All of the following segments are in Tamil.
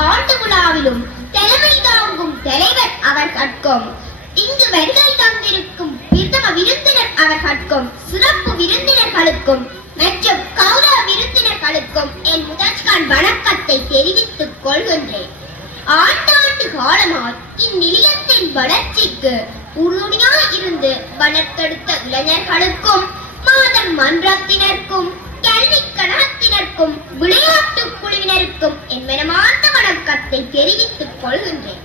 ஆண்டு விழாவிலும் தலைமை தாங்கும் தலைவர் அவர்களுக்கும், இங்கு வருகை தந்திருக்கும் பிரதம விருந்தினர் அவர்களுக்கும், சிறப்பு விருந்தினர்களுக்கும் மற்றும் கௌரவ விருந்தினர்களுக்கும் என் முதற்கண் வணக்கத்தை தெரிவித்துக் கொள்கின்றேன். ஆண்டாண்டு காலமாய் இந்நிலையத்தின் வளர்ச்சிக்கு உறுதுணையாய் இருந்து வளர்த்தெடுத்த இளைஞர்களுக்கும், மாதர் மன்றத்தினருக்கும், கல்வி கழகத்தினருக்கும், விளையாட்டு குழுவினருக்கும் என் மனமார்ந்த வணக்கத்தை தெரிவித்துக் கொள்கின்றேன்.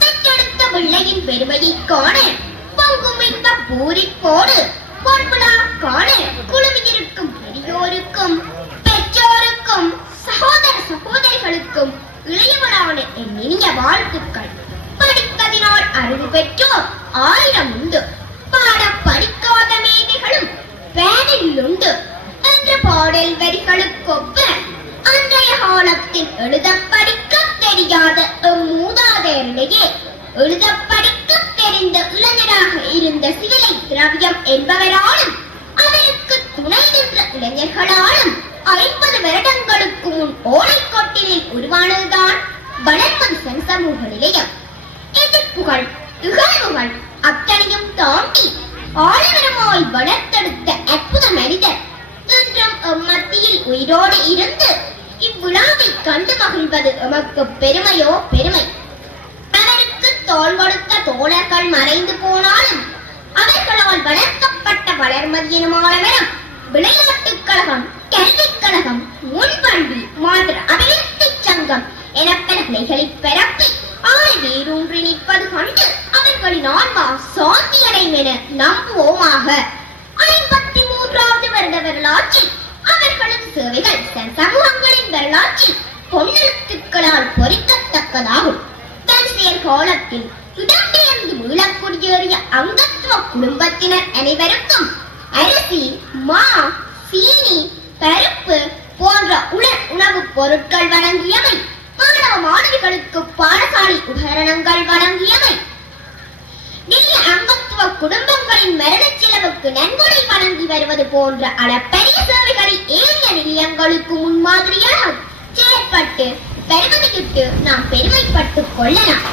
பெற்றெடுத்த பிள்ளையின் பெருமையை காண பொங்கும் இன்ப பூரிப்போடு பொன்விழா காண குழுவினருக்கும், பெரியோருக்கும், பெற்றோருக்கும், சகோதர சகோதரிகளுக்கும் இளையவரான என் இனிய வாழ்த்துக்கள். படிப்பதினால் அறிவு பெற்றோர் 1000 உண்டு, பாட படிக்காத மேதைகளும் பேரில் உண்டு என்ற பாடல் வரிகளுக்கொப்ப அன்றைய காலத்தில் எழுத படிக்க தெரியாத மூதாதையரிடையே எழுத படிக்க தெரிந்த இளைஞராக இருந்த சிலை திரவியம் என்பவராலும் அவருக்கு துணை நின்ற இளைஞர்களாலும் 50 வருடங்களுக்கு முன் ஓலைக்கோட்டிலில் உருவானதுதான் வளர்மதி சமூக நிலையம். எதிர்ப்புகள், இகழ்வுகள் அத்தனையும் தாண்டி ஆழவரமாய் வளர்த்தெடுத்த அற்புத மனிதர் இன்றும் மத்தியில் உயிரோடு இருந்து இவ்விழாவை கண்டு மகிழ்வது எமக்கு பெருமையோ பெருமை. அவருக்கு தோள் கொடுத்த தோழர்கள் மறைந்து போனாலும் அவர்களால் வளர்க்கப்பட்ட வளர்மதி எனும் ஆழவரம், விளையாட்டுக் கழகம், கல்விக் கழகம், முன்பண்டி, மாதர் அபிவிருத்தி சங்கம் என பல கிளைகளை பரப்பி ஆறு வேரூன்றி நிற்பது கண்டு அவர்களின் ஆன்மா சாந்தி அடையும் என நம்புவோமாக. 53வது வருட வரலாற்றில் அவர்களது சேவைகள் சமூகங்களின் வரலாற்றில் பொன்னெழுத்துக்களால் பொறிக்கத்தக்கதாகும். தற்செயல் காலத்தில் இடம்பெயர்ந்து மீளக் குடியேறிய அங்கத்துவ குடும்பத்தினர் அனைவருக்கும் அரிசி, மா, சீனி, பருப்பு போன்ற உலர் உணவுப் பொருட்கள் வழங்கியவை, மாணவ மாணவிகளுக்கு பாடசாலை உபகரணங்கள் வழங்கியவை, நிறைய அங்கத்துவ குடும்பங்களின் மரண செலவுக்கு நன்கொடை வழங்கி வருவது போன்ற அளப்பரிய சேவைகளை ஏறிய நிலையங்களுக்கு முன்மாதிரியாக செயற்பட்டு பெருமதியிட்டு நாம் பெருமைப்பட்டுக் கொள்ளலாம்.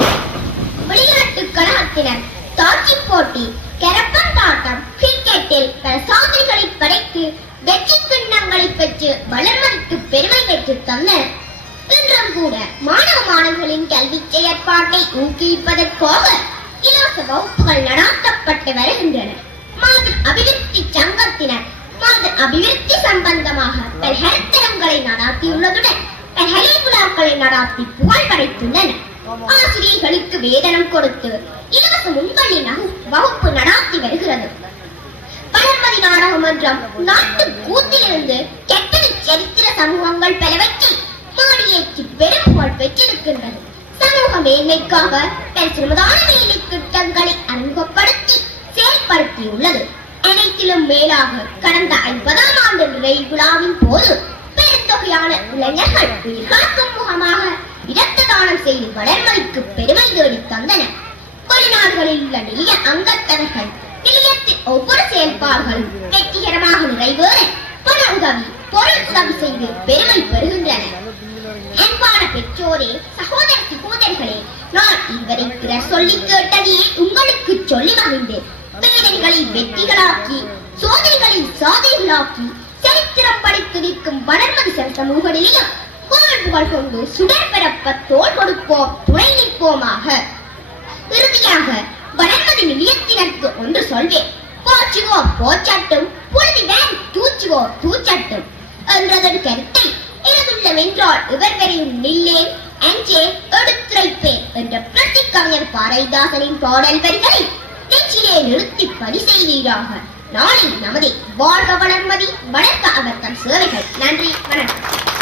விளையாட்டுக் கழகத்தினர் தாக்கி போட்டி, கரப்பந்தாட்டம், கிரிக்கெட்டில் பல சாதனைகளை படைத்து வெற்றி கிண்ணங்களை பெற்று வளர்மதிக்கு பெருமை பெற்று தந்தனர். இன்றும் கூட மாணவ மாணவர்களின் கல்வி செயற்பாட்டை ஊக்குவிப்பதற்காக இலவச வகுப்புகள் நடாத்தப்பட்டு வருகின்றன. மாதர் அபிவிருத்தி சங்கத்தினர் மாதர் அபிவிருத்தி சம்பந்தமாக பல ஹெல்த்தரங்களை நடாத்தியுள்ளதுடன் பல ஹெலி விழாக்களை நடாத்தி புகழ் படைத்துள்ளனர். ஆசிரியர்களுக்கு வேதனம் கொடுத்து இலவச முன்வழி வகுப்பு நடாத்தி வருகிறது. வளர்மதி நாடக மன்றம் நாட்டு கூத்திலிருந்து கெட்டடி சரித்திர சமூகங்கள் பலவற்றை மாடியேற்றி பெரும் புகழ் பெற்றிருக்கின்றது. சமூக மேன்மைக்காக பெருசுமதான வேலை திட்டங்களை அறிமுகப்படுத்தி செயல்படுத்தியுள்ளது. அனைத்திலும் மேலாக கடந்த 50ஆம் ஆண்டு நிறைவு விழாவின் போது பெருந்தொகையான இளைஞர்கள் உயிர்காக்கும் முகமாக இரத்த தானம் செய்து வளர்மதிக்கு பெருமை தேடி தந்தனர். வெளிநாடுகளில் உள்ள நிலைய அங்கத்தவர்கள் நிலையத்தின் ஒவ்வொரு செயல்பாடுகளும் வெற்றிகரமாக நிறைவேற பண உதவி, பொருள் உதவி செய்து பெருமை பெறுகின்றனர். அன்பான பெற்றோரே, சகோதர சகோதரிகளே, நான் இதுவரை பிறர் சொல்லி கேட்டதையே உங்களுக்கு சொல்லி மகிழ்ந்தேன். வேதனைகளை வெற்றிகளாக்கி, சோதனைகளை சாதனைகளாக்கி சரித்திரம் படைத்து நிற்கும் வளர்மதி சமூக நிலையம் புகழ் கொண்டு சுடர் பெறப்ப தோள் கொடுப்போம், துணை நிற்போமாக. இறுதியாக வளர்மதி நிலையத்தினருக்கு ஒன்று சொல்வேன்: போச்சுவோம் போச்சட்டும், புழுதிதான் தூச்சுவோம் தூச்சட்டும் என்றதன் கருத்தை எழுதுள்ளம் என்றால் இவர் வரையும் நில்லேன், அஞ்சே, எடுத்துரைப்பேன் என்ற பிரதி கவிஞர் பாரதிதாசனின் பாடல் வரிகளை நெஞ்சிலே நிறுத்தி பணி செய்வீராக. நாளை நமதே. வாழ்க வளர்மதி, வளர்க்க அவர் தன் சேவைகள். நன்றி, வணக்கம்.